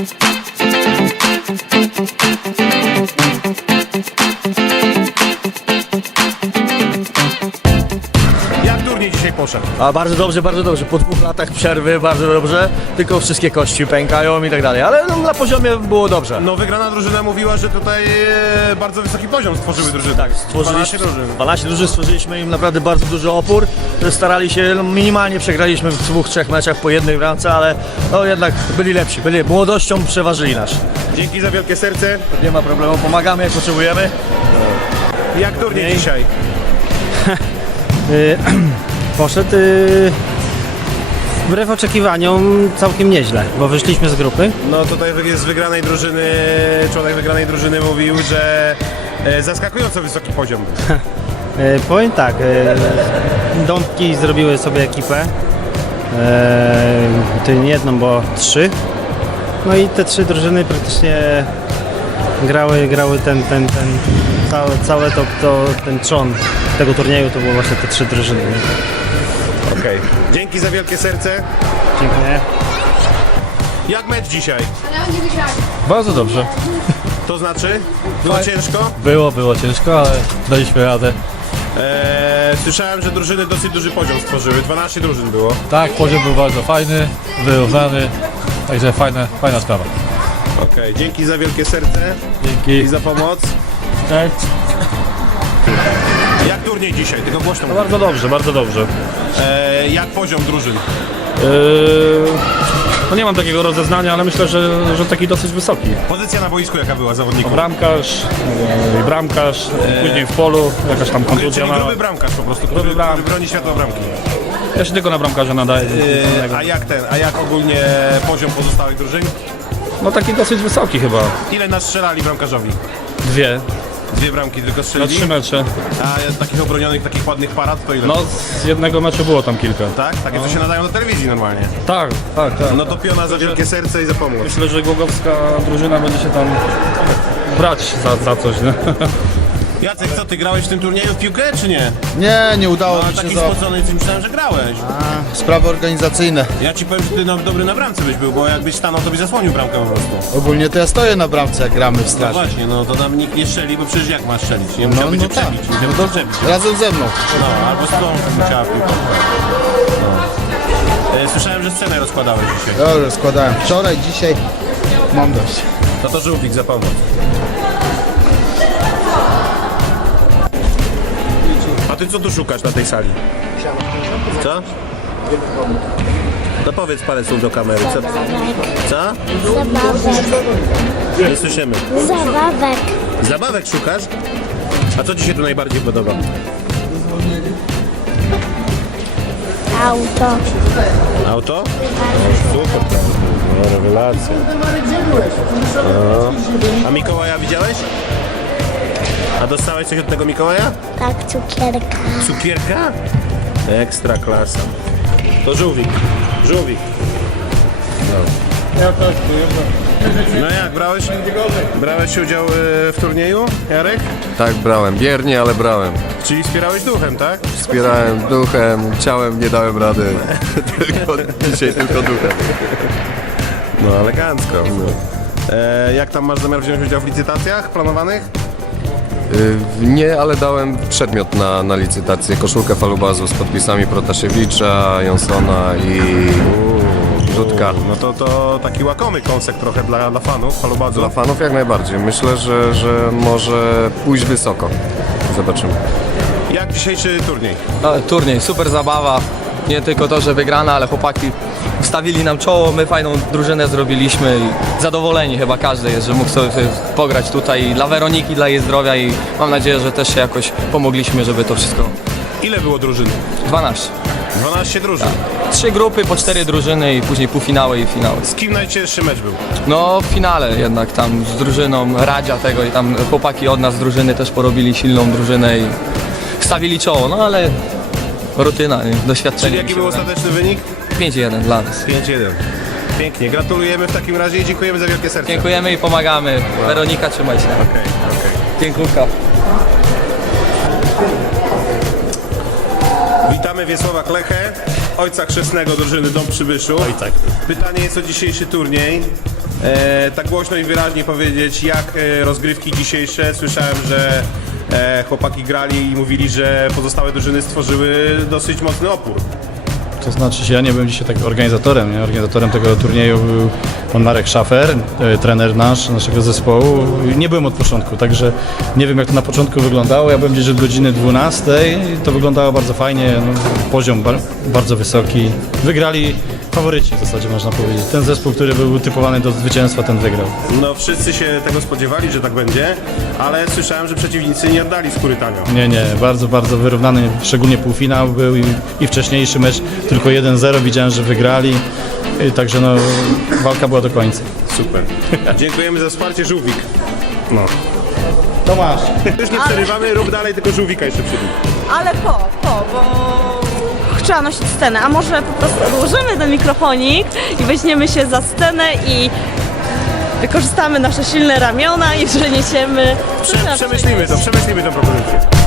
Jak turniej poszedł? A bardzo dobrze, bardzo dobrze. Po dwóch latach przerwy bardzo dobrze, tylko wszystkie kości pękają i tak dalej, ale no, na poziomie było dobrze. No wygrana drużyna mówiła, że tutaj e, bardzo wysoki poziom stworzyły drużyny. Tak, 12 Stworzyliśmy, drużyn. 12 drużyn, stworzyliśmy im naprawdę bardzo duży opór. Starali się, no, minimalnie przegraliśmy w dwóch, trzech meczach po jednej bramce, ale no jednak byli lepsi, byli młodością przeważyli nas. Dzięki za wielkie serce. Nie ma problemu, pomagamy jak potrzebujemy. Jak turniej dzisiaj? Poszedł y, wbrew oczekiwaniom całkiem nieźle, bo wyszliśmy z grupy. No tutaj z wygranej drużyny, członek wygranej drużyny mówił, że e, zaskakująco wysoki poziom. Y, powiem tak, y, Dąbki zrobiły sobie ekipę, to nie jedną, bo trzy. No i te trzy drużyny praktycznie grały, grały ten, ten, ten całe, całe to, to, ten trzon tego turnieju to było właśnie te trzy drużyny. Okej. Dzięki za wielkie serce. Dziękuję. Jak mecz dzisiaj? Bardzo dobrze. To znaczy? Było ciężko? Było, było ciężko, ale daliśmy radę. Eee, słyszałem, że drużyny dosyć duży poziom stworzyły. 12 drużyn było. Tak, poziom był bardzo fajny, wyrównany, także fajna, fajna sprawa. Okej, dzięki za wielkie serce i Dzięki. za pomoc. Tak. Jak turniej dzisiaj? Tylko głośno. mów. Bardzo dobrze, bardzo dobrze. Eee, jak poziom drużyn? Yy, no nie mam takiego rozeznania, ale myślę, że, że taki dosyć wysoki. Pozycja na boisku jaka była zawodników? Bramkarz, yy, bramkarz, później w polu, jakaś tam kontuzja Czyli mała. gruby bramkarz po prostu, który, który broni światła bramki. Ja się tylko na bramkarza nadaję. Eee, a jak ten, a jak ogólnie poziom pozostałych drużyn? No taki dosyć wysoki chyba. Ile nas strzelali bramkarzowi? Dwie, Dwie bramki tylko na strzelili? trzy mecze. A takich obronionych, takich ładnych parad to ile? No z jednego meczu było tam kilka. Tak? Takie co się nadają do telewizji normalnie. Tak, tak, tak. No to piona za wielkie serce i za pomoc. Myślę, że głogowska drużyna będzie się tam brać za, za coś, nie? Jacek, co ty grałeś w tym turnieju w piłkę czy nie? Nie, nie udało No, mi się taki za spocony, ty myślałem, że grałeś. sprawy organizacyjne. Ja ci powiem, że ty no, dobry na bramce byś był, bo jakbyś stanął, to byś zasłonił bramkę po prostu. Ogólnie to ja stoję na bramce, jak gramy w No straży. właśnie, no to nam nikt nie strzeli, bo przecież jak ma strzelić? Nie musiał no będzie tak. przebić, musiał będzie przebić. Razem ze mną. No, albo z tą musiała piłką. No. E, Słyszałem, że scenę rozkładałeś dzisiaj. Dobrze, składałem. Wczoraj, dzisiaj mam dość. No to żółwik za pomoc. Ty co tu szukasz na tej sali? Co? No powiedz parę słów do kamery. Co? Co? Zabawek. Nie słyszymy. Zabawek. Zabawek szukasz? A co ci się tu najbardziej podoba? Auto. Auto? Super. No, rewelacja. No. A Mikołaja widziałeś? A dostałeś coś od tego Mikołaja? Tak, cukierka. Cukierka? Ekstra klasa. To żółwik. Żółwik. No. No jak, brałeś, brałeś udział e, w turnieju, Jarek? Tak, brałem. Biernie, ale brałem. Czyli wspierałeś duchem, tak? Wspierałem duchem, ciałem nie dałem rady. tylko, dzisiaj tylko duchem. No, elegancko. E, jak tam masz zamiar wziąć udział w licytacjach planowanych? Y, Nie, ale dałem przedmiot na, na licytację. Koszulkę falubazu z podpisami Protasiewicza, Jonsona i Dudka. No to, to taki łakomy kąsek trochę dla, dla fanów, falubazu. Dla fanów jak najbardziej. Myślę, że, że może pójść wysoko. Zobaczymy. Jak dzisiejszy turniej? No, turniej, super zabawa. Nie tylko to, że wygrana, ale chłopaki wstawili nam czoło, my fajną drużynę zrobiliśmy i zadowoleni chyba każdy jest, że mógł sobie pograć tutaj dla Weroniki, dla jej zdrowia i mam nadzieję, że też się jakoś pomogliśmy, żeby to wszystko... Ile było drużyn? 12. 12 drużyn. Trzy grupy po cztery drużyny i później półfinały i finały. Z kim najcięższy mecz był? No w finale jednak tam z drużyną Radzia tego i tam chłopaki od nas z drużyny też porobili silną drużynę i stawili czoło, no ale rutyna, nie? doświadczenie. Czyli jaki był ostateczny wynik? 5-1 dla nas. 5-1. Pięknie, gratulujemy w takim razie i dziękujemy za wielkie serce. Dziękujemy i pomagamy. Weronika, trzymaj się. Okej, okej. Dziękuję. Witamy Wiesława Klechę, ojca chrzestnego drużyny Dom Przybyszu. Ojca. Pytanie jest o dzisiejszy turniej. e, tak głośno i wyraźnie powiedzieć, jak e, rozgrywki dzisiejsze. Słyszałem, że e, chłopaki grali i mówili, że pozostałe drużyny stworzyły dosyć mocny opór. To znaczy się, ja nie byłem dzisiaj tak organizatorem, nie? Organizatorem tego turnieju był pan Marek Szafer, e, trener nasz, naszego zespołu. Nie byłem od początku, także nie wiem jak to na początku wyglądało. Ja byłem gdzieś od godziny 12 i to wyglądało bardzo fajnie, no, poziom bar bardzo wysoki. Wygrali faworyci w zasadzie można powiedzieć. Ten zespół, który był typowany do zwycięstwa, ten wygrał. No wszyscy się tego spodziewali, że tak będzie, ale słyszałem, że przeciwnicy nie oddali skóry tanio. Nie, nie, bardzo, bardzo wyrównany, szczególnie półfinał był i, i wcześniejszy mecz tylko 1-0, widziałem, że wygrali, I także no, walka była do końca. Super. Dziękujemy za wsparcie, Żółwik. No. Tomasz. Już nie przerywamy, rób dalej, tylko Żółwika jeszcze przybij. Ale po, po, bo trzeba nosić scenę. A może po prostu odłożymy ten mikrofonik i weźmiemy się za scenę i wykorzystamy nasze silne ramiona i przeniesiemy... Prze- przemyślimy to, przemyślimy tę propozycję.